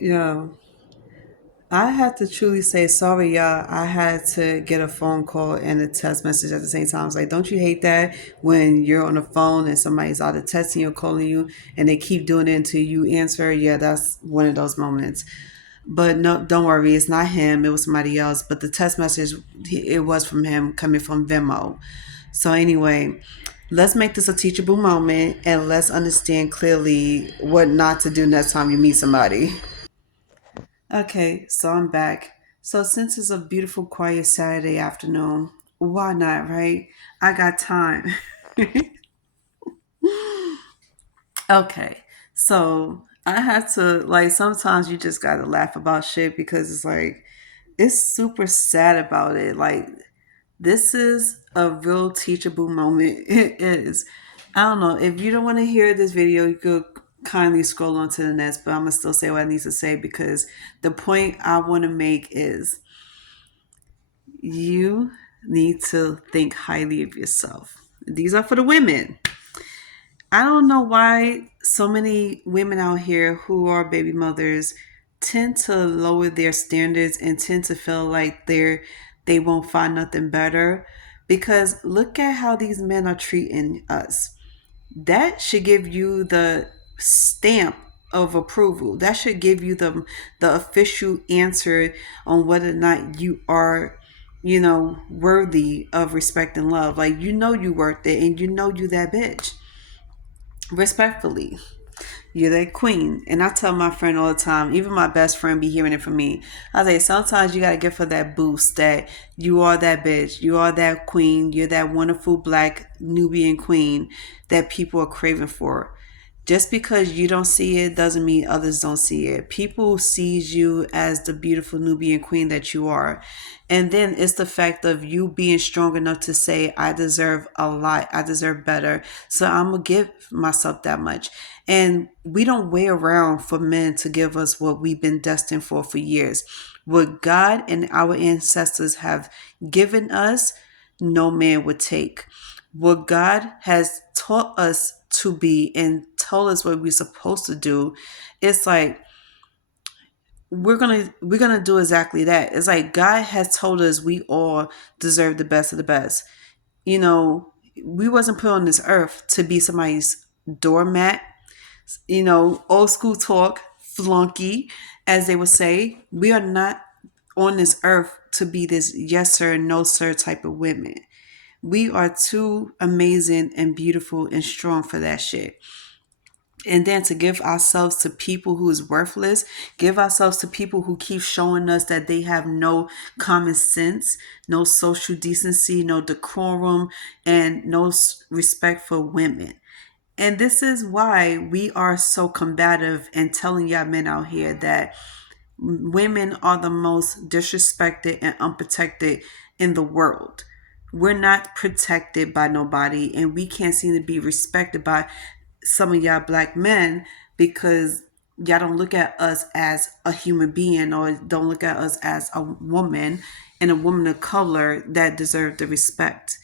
Yeah. I had to truly say sorry, y'all. I had to get a phone call and a text message at the same time. It's like, don't you hate that when you're on the phone and somebody's either texting you or calling you and they keep doing it until you answer? Yeah, that's one of those moments. But no, don't worry, it's not him. It was somebody else. But the text message, it was from him coming from Venmo. So anyway, let's make this a teachable moment and let's understand clearly what not to do next time you meet somebody. Okay, so I'm back. So since it's a beautiful, quiet Saturday afternoon, why not, right? I got time. Okay, so I had to, like, sometimes you just gotta laugh about shit because it's like, it's super sad about it. Like, this is a real teachable moment. It is. I don't know. If you don't want to hear this video, you could kindly scroll on to the next, but I'm going to still say what I need to say because the point I want to make is you need to think highly of yourself. These are for the women. I don't know why so many women out here who are baby mothers tend to lower their standards and tend to feel like they won't find nothing better because look at how these men are treating us. That should give you the stamp of approval. That should give you the official answer on whether or not you are, worthy of respect and love. Like you know you worth it and you know you that bitch. Respectfully. You're that queen. And I tell my friend all the time, even my best friend be hearing it from me. I say sometimes you gotta give her that boost that you are that bitch. You are that queen. You're that wonderful black Nubian queen that people are craving for. Just because you don't see it doesn't mean others don't see it. People sees you as the beautiful Nubian queen that you are. And then it's the fact of you being strong enough to say, I deserve a lot. I deserve better. So I'm going to give myself that much. And we don't wait around for men to give us what we've been destined for years. What God and our ancestors have given us, no man would take. What God has taught us to be and told us what we're supposed to do, it's like we're gonna do exactly that. It's like God has told us we all deserve the best of the best. You know, we wasn't put on this earth to be somebody's doormat. Old school talk, flunky, as they would say. We are not on this earth to be this yes sir, no sir type of women. We are too amazing and beautiful and strong for that shit. And then to give ourselves to people who is worthless, give ourselves to people who keep showing us that they have no common sense, no social decency, no decorum, and no respect for women. And this is why we are so combative and telling y'all men out here that women are the most disrespected and unprotected in the world. We're not protected by nobody, and we can't seem to be respected by some of y'all black men because y'all don't look at us as a human being or don't look at us as a woman and a woman of color that deserve the respect.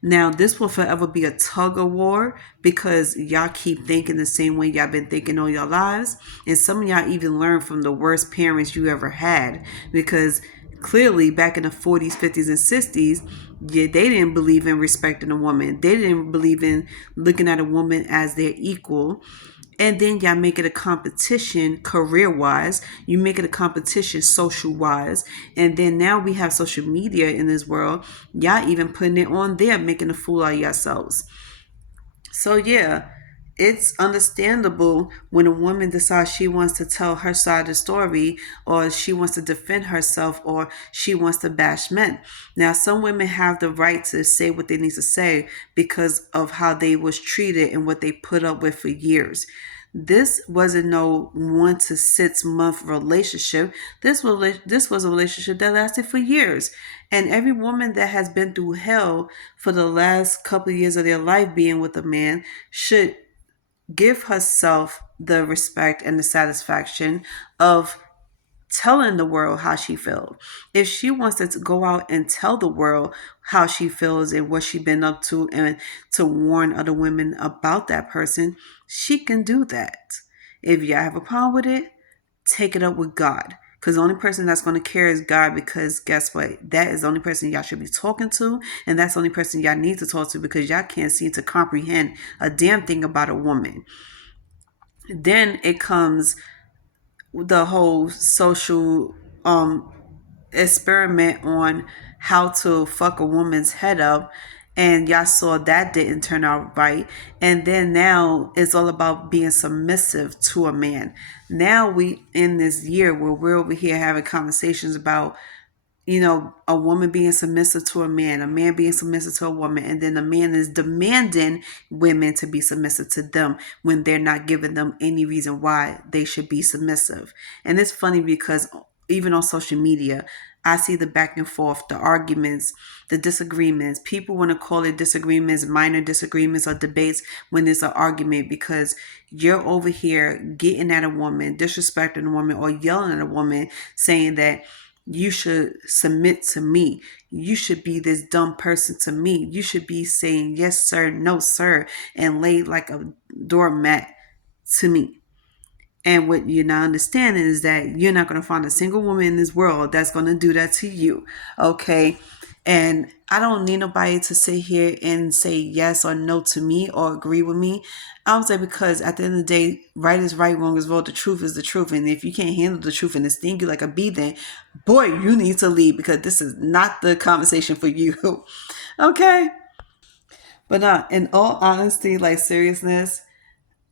Now, this will forever be a tug of war because y'all keep thinking the same way y'all been thinking all your lives. And some of y'all even learn from the worst parents you ever had because clearly back in the 40s, 50s, and 60s, yeah, they didn't believe in respecting a woman. They didn't believe in looking at a woman as their equal. And then y'all make it a competition career wise. You make it a competition social wise. And then now we have social media in this world. Y'all even putting it on there, making a fool out of yourselves. So yeah, it's understandable when a woman decides she wants to tell her side of the story or she wants to defend herself or she wants to bash men. Now some women have the right to say what they need to say because of how they was treated and what they put up with for years. This wasn't no 1 to 6 month relationship. This was a relationship that lasted for years. And every woman that has been through hell for the last couple of years of their life being with a man should give herself the respect and the satisfaction of telling the world how she feels. If she wants to go out and tell the world how she feels and what she's been up to and to warn other women about that person, she can do that. If y'all have a problem with it, take it up with God. Because the only person that's going to care is God, because guess what? That is the only person y'all should be talking to. And that's the only person y'all need to talk to, because y'all can't seem to comprehend a damn thing about a woman. Then it comes the whole social experiment on how to fuck a woman's head up, and y'all saw that didn't turn out right. And then now it's all about being submissive to a man. Now we in this year where we're over here having conversations about, a woman being submissive to a man being submissive to a woman, and then a man is demanding women to be submissive to them when they're not giving them any reason why they should be submissive. And it's funny because even on social media, I see the back and forth, the arguments, the disagreements. People want to call it disagreements, minor disagreements, or debates when it's an argument, because you're over here getting at a woman, disrespecting a woman, or yelling at a woman, saying that you should submit to me. You should be this dumb person to me. You should be saying yes, sir, no, sir, and lay like a doormat to me. And what you're not understanding is that you're not going to find a single woman in this world that's going to do that to you. Okay. And I don't need nobody to sit here and say yes or no to me or agree with me. I would say, because at the end of the day, right is right, wrong is wrong, the truth is the truth. And if you can't handle the truth and it sting you like a bee, then boy, you need to leave, because this is not the conversation for you. Okay. But in all honesty, like seriousness,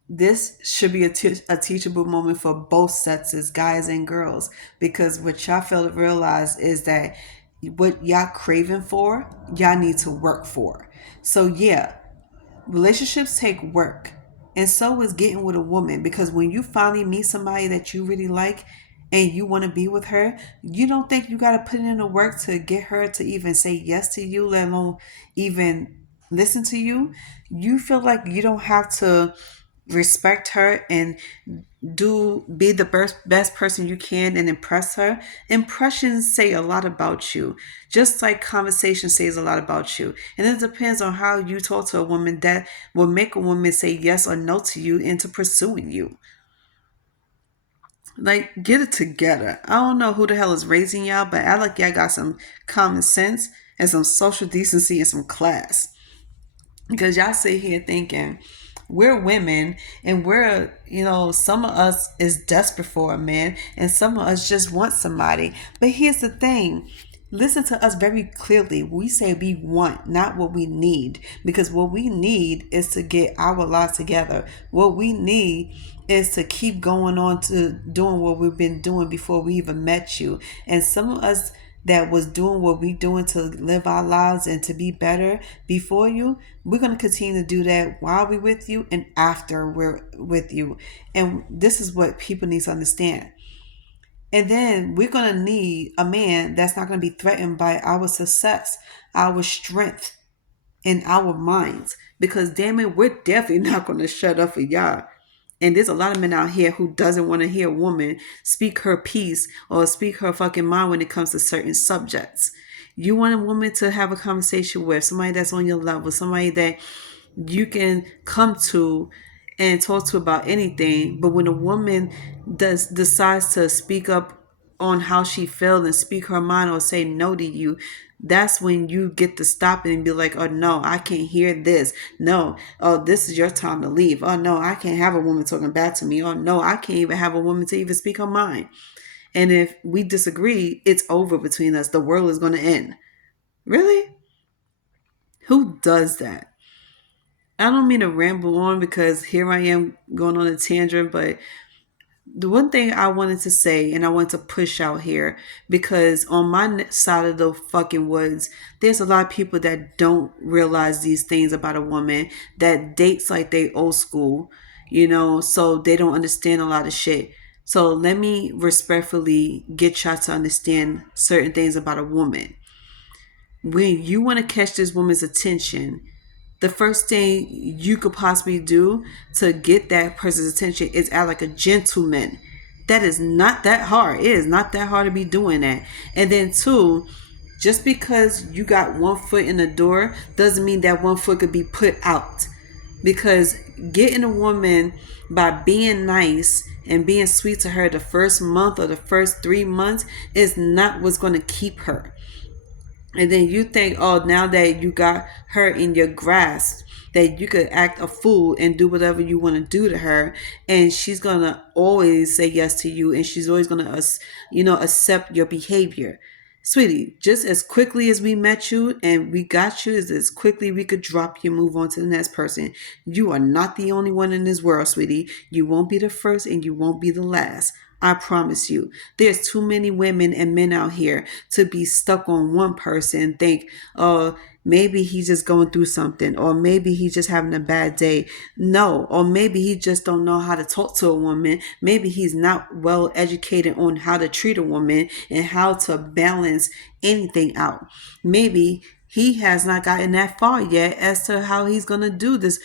this should be a teachable moment for both sexes, guys and girls, because what y'all fail to realize is that what y'all craving for, y'all need to work for. So yeah, relationships take work, and so is getting with a woman, because when you finally meet somebody that you really like and you want to be with her, you don't think you got to put in the work to get her to even say yes to you, let alone even listen to you. You feel like you don't have to respect her and be the best person you can and impress her. Impressions say a lot about you, just like conversation says a lot about you. And it depends on how you talk to a woman that will make a woman say yes or no to you into pursuing you. Like, get it together. I don't know who the hell is raising y'all, but I like y'all got some common sense and some social decency and some class. Because y'all sit here thinking we're women, and some of us is desperate for a man, and some of us just want somebody. But here's the thing. Listen to us very clearly. We say we want, not what we need, because what we need is to get our lives together. What we need is to keep going on to doing what we've been doing before we even met you. And some of us that was doing what we doing to live our lives and to be better before you, we're going to continue to do that while we're with you and after we're with you. And this is what people need to understand. And then we're going to need a man that's not going to be threatened by our success, our strength, and our minds. Because damn it, we're definitely not going to shut up for y'all. And there's a lot of men out here who doesn't want to hear a woman speak her piece or speak her fucking mind when it comes to certain subjects. You want a woman to have a conversation with, somebody that's on your level, somebody that you can come to and talk to about anything. But when a woman decides to speak up on how she feels and speak her mind or say no to you, that's when you get to stop it and be like, oh no, I can't hear this. No, oh, this is your time to leave. Oh no, I can't have a woman talking back to me. Oh no, I can't even have a woman to even speak her mind. And if we disagree, it's over between us. The world is going to end. Really? Who does that? I don't mean to ramble on, because here I am going on a tangent, but the one thing I wanted to say and I want to push out here, because on my side of the fucking woods, there's a lot of people that don't realize these things about a woman, that dates like they old school, so they don't understand a lot of shit. So let me respectfully get y'all to understand certain things about a woman. When you want to catch this woman's attention, the first thing you could possibly do to get that person's attention is act like a gentleman. That is not that hard. It is not that hard to be doing that. And then two, just because you got one foot in the door doesn't mean that one foot could be put out. Because getting a woman by being nice and being sweet to her the first month or the first 3 months is not what's going to keep her. And then you think, oh, now that you got her in your grasp, that you could act a fool and do whatever you want to do to her, and she's gonna always say yes to you, and she's always gonna, accept your behavior. Sweetie, just as quickly as we met you and we got you, is as quickly we could drop you, move on to the next person. You are not the only one in this world, sweetie. You won't be the first and you won't be the last. I promise you. There's too many women and men out here to be stuck on one person and think, oh, maybe he's just going through something, or maybe he's just having a bad day. No, or maybe he just don't know how to talk to a woman. Maybe he's not well educated on how to treat a woman and how to balance anything out. Maybe he has not gotten that far yet as to how he's going to do this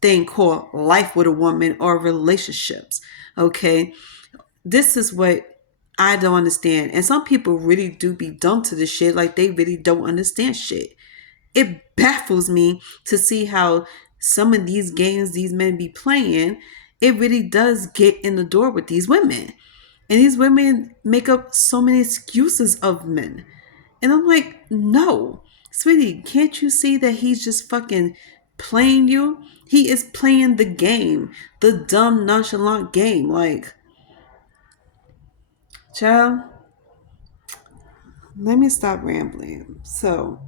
thing called life with a woman or relationships. Okay, this is what I don't understand. And some people really do be dumb to this shit. Like, they really don't understand shit. It baffles me to see how some of these games these men be playing, it really does get in the door with these women. And these women make up so many excuses of men. And I'm like, no, sweetie, can't you see that he's just fucking playing you? He is playing the game, the dumb, nonchalant game. Like, child, let me stop rambling. So,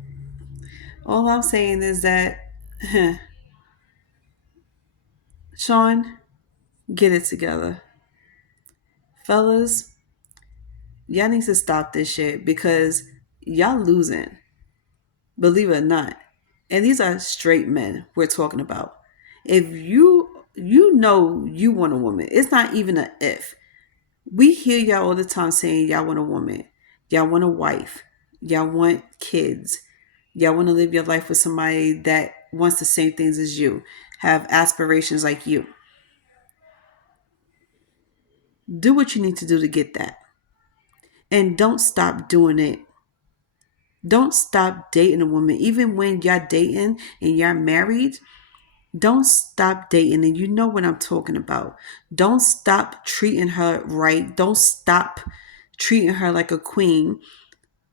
all I'm saying is that, Sean, get it together. Fellas, y'all need to stop this shit because y'all losing. Believe it or not. And these are straight men we're talking about. If you know you want a woman, it's not even a if. We hear y'all all the time saying y'all want a woman, y'all want a wife, y'all want kids, y'all want to live your life with somebody that wants the same things as you, have aspirations like you. Do what you need to do to get that. And don't stop doing it. Don't stop dating a woman. Even when y'all dating and y'all married, don't stop dating. And you know what I'm talking about. Don't stop treating her right. Don't stop treating her like a queen.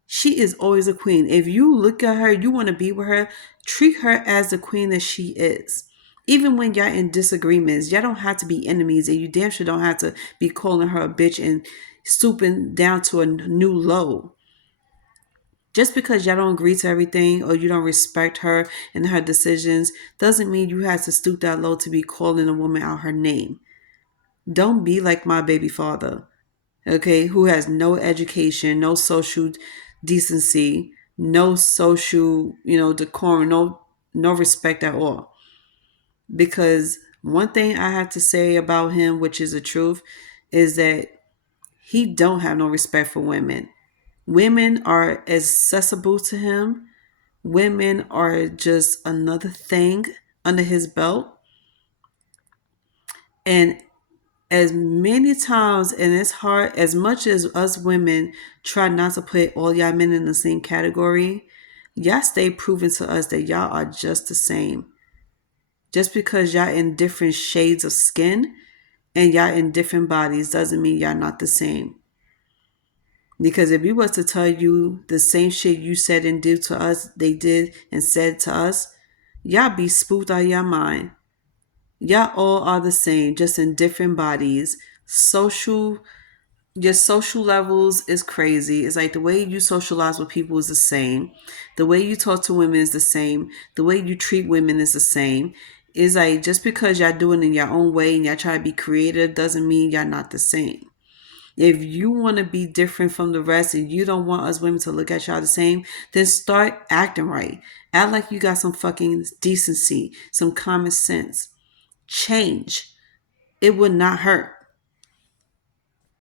She is always a queen. If you look at her, you want to be with her, treat her as the queen that she is. Even when y'all in disagreements, y'all don't have to be enemies, and you damn sure don't have to be calling her a bitch and stooping down to a new low. Just because y'all don't agree to everything or you don't respect her and her decisions doesn't mean you have to stoop that low to be calling a woman out her name. Don't be like my baby father, okay, who has no education, no social decency, no social, decorum, no respect at all. Because one thing I have to say about him, which is the truth, is that he don't have no respect for women. Women are accessible to him. Women are just another thing under his belt. And as many times, and it's hard, as much as us women try not to put all y'all men in the same category, y'all stay proving to us that y'all are just the same. Just because y'all in different shades of skin and y'all in different bodies doesn't mean y'all not the same. Because if we was to tell you the same shit you said and did to us, they did and said to us, y'all be spooked out of your mind. Y'all all are the same, just in different bodies. Your social levels is crazy. It's like the way you socialize with people is the same. The way you talk to women is the same. The way you treat women is the same. It's like just because y'all do it in your own way and y'all try to be creative doesn't mean y'all not the same. If you want to be different from the rest and you don't want us women to look at y'all the same, then start acting right. Act like you got some fucking decency, some common sense. Change. It would not hurt.